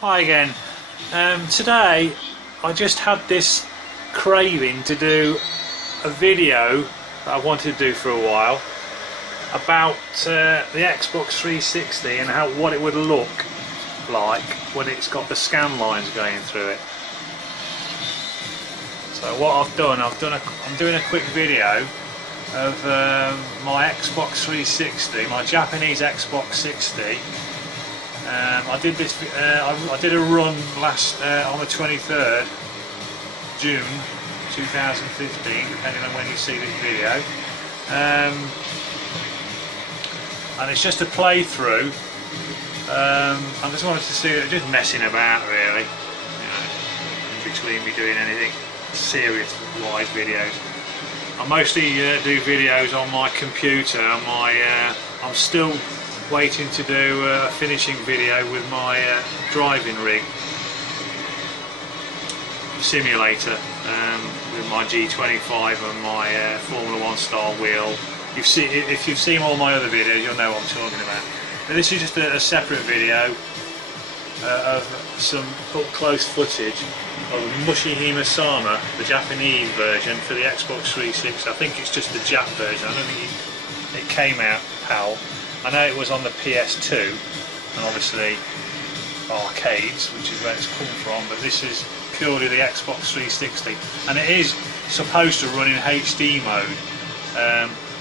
Hi again. Today I just had this craving to do a video that I wanted to do for a while about the Xbox 360 and what it would look like when it's got the scan lines going through it. So what I'm doing a quick video of my Xbox 360, my Japanese Xbox 60. I did a run last on the 23rd June 2015, depending on when you see this video, and it's just a playthrough. I just wanted to see it, just messing about really, in between me doing anything serious wise videos. I mostly do videos on my computer. I'm still waiting to do a finishing video with my driving rig simulator, with my G25 and my Formula 1 style wheel. If you've seen all my other videos, you'll know what I'm talking about. But this is just a separate video of some up-close footage of Mushihimesama, the Japanese version for the Xbox 360. I think it's just the Jap version. I don't think it came out PAL. I know it was on the PS2 and obviously arcades, which is where it's come from, but this is purely the Xbox 360, and it is supposed to run in HD mode.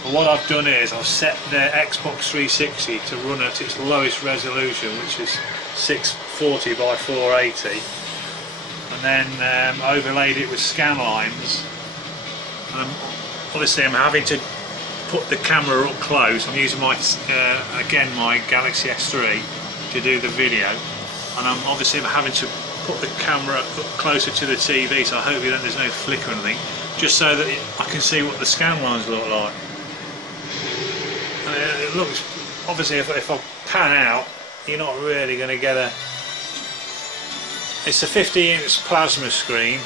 But what I've done is I've set the Xbox 360 to run at its lowest resolution, which is 640 by 480, and then overlaid it with scan lines. Obviously I'm having to put the camera up close. I'm using my again my Galaxy S3 to do the video, and I'm having to put the camera up closer to the TV, so I hope that there's no flicker or anything, just so that I can see what the scan lines look like. And it looks, obviously if I pan out, you're not really going to get a... It's a 50-inch plasma screen,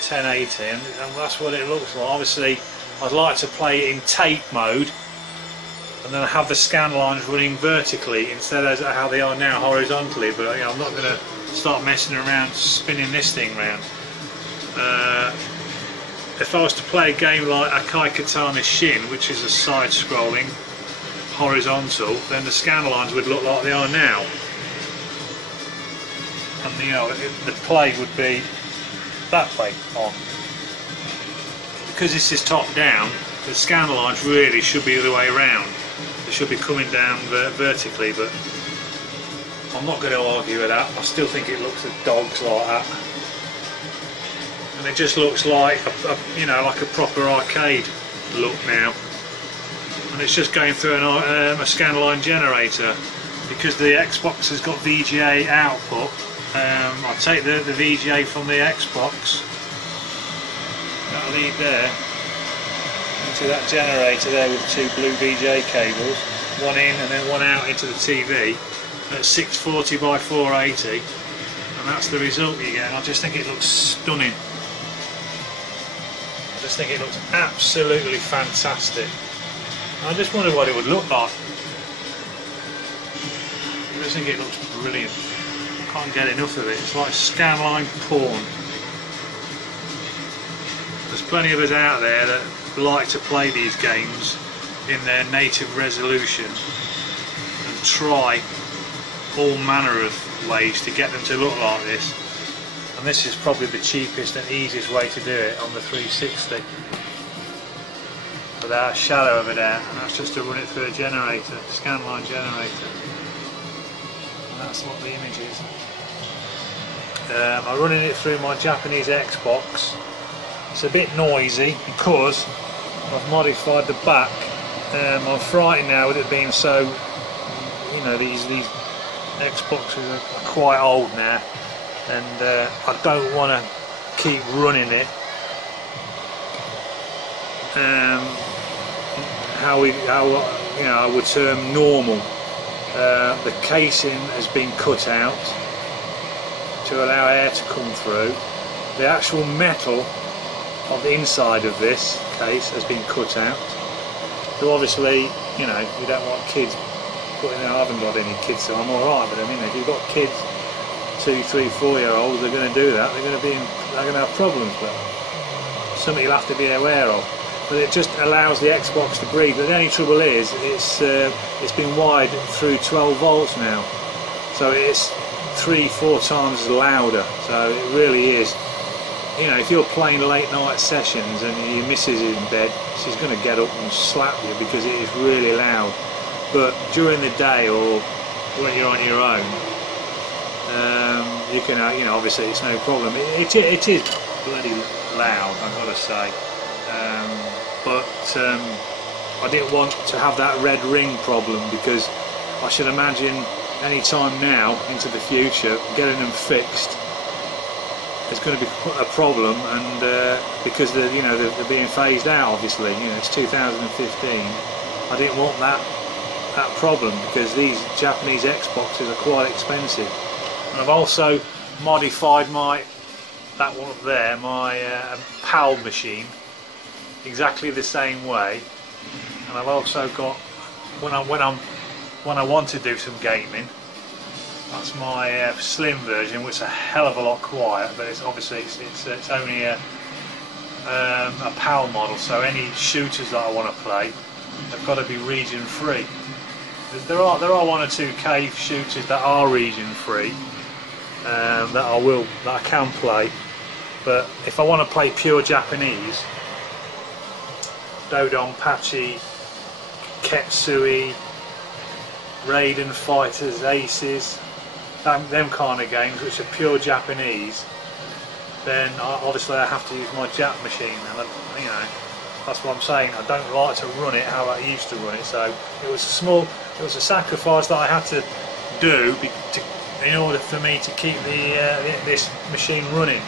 1080, and that's what it looks like. Obviously I'd like to play it in tape mode and then have the scan lines running vertically instead of how they are now, horizontally, but I'm not going to start messing around spinning this thing around. If I was to play a game like Akai Katana Shin, which is a side-scrolling horizontal, then the scan lines would look like they are now, and the play would be that way on. Because this is top down, the scan lines really should be the other way around. They should be coming down vertically, but I'm not going to argue with that. I still think it looks at dogs like that, and it just looks like like a proper arcade look now. And it's just going through a scan line generator, because the Xbox has got VGA output. I'll take the VGA from the Xbox. That'll lead there into that generator there with two blue VGA cables, one in and then one out into the TV at 640 by 480, and that's the result you get. And I just think it looks stunning. I just think it looks absolutely fantastic. I just wonder what it would look like. I just think it looks brilliant. I can't get enough of it. It's like scanline porn. There's plenty of us out there that like to play these games in their native resolution and try all manner of ways to get them to look like this. And this is probably the cheapest and easiest way to do it on the 360, without a shadow of a doubt, and that's just to run it through a generator, a scanline generator. And that's what the image is. I'm running it through my Japanese Xbox. It's a bit noisy because I've modified the back. I'm frightened now with it being so, these Xboxes are quite old now, and I don't want to keep running it how I would term normal. The casing has been cut out to allow air to come through. The actual metal of the inside of this case has been cut out. So obviously, you don't want kids putting. I haven't got any kids, so I'm all right with them. If you've got kids 2, 3, 4-year-olds are going to do that, they're going to have problems. But something you'll have to be aware of. But it just allows the Xbox to breathe. But the only trouble is, it's been wired through 12 volts now, so it's 3-4 times louder. So it really is. You know, if you're playing late night sessions and your missus is in bed, she's going to get up and slap you because it is really loud. But during the day or when you're on your own, you can, you know, obviously it's no problem. It is bloody loud, I've got to say. But I didn't want to have that red ring problem, because I should imagine any time now into the future getting them fixed is going to be a problem, and because they're being phased out, obviously, you know, it's 2015. I didn't want that problem, because these Japanese Xboxes are quite expensive. And I've also modified that one up there, my PAL machine, exactly the same way. And I've also got, when I want to do some gaming, that's my slim version, which is a hell of a lot quieter, but it's obviously it's only a PAL model, so any shooters that I want to play have got to be region free. There are 1 or 2 cave shooters that are region free, that I can play, but if I want to play pure Japanese, Dodonpachi, Ketsui, Raiden Fighters, Aces, them kind of games which are pure Japanese, then obviously I have to use my Jap machine, and you know, that's what I'm saying. I don't like to run it how I used to run it, so it was a sacrifice that I had to do in order for me to keep this machine running,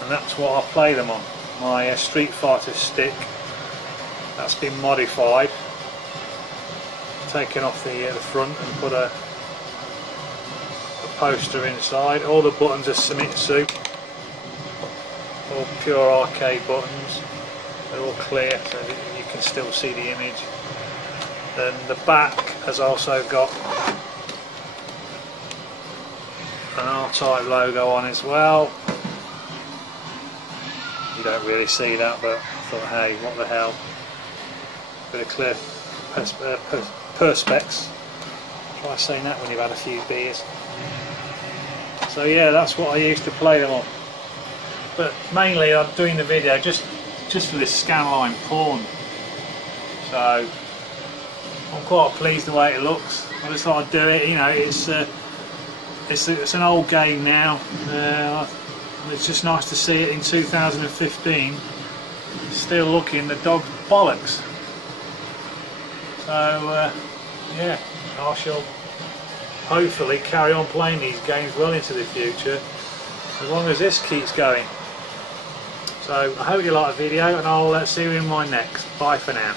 and that's what I play them on. My Street Fighter stick, that's been modified, taken off the front and put a poster inside. All the buttons are Sumitsu, all pure arcade buttons, they're all clear so that you can still see the image. Then the back has also got an R-Type logo on as well. You don't really see that, but I thought, hey, what the hell, bit of clear perspex. Try saying that when you've had a few beers. So yeah, that's what I used to play them on. But mainly I'm doing the video just for this Scanline porn. So I'm quite pleased the way it looks. I just thought I'd do it. You know, it's an old game now. It's just nice to see it in 2015 still looking the dog's bollocks. So yeah, I shall hopefully carry on playing these games well into the future, as long as this keeps going. So I hope you like the video, and I'll see you in my next. Bye for now.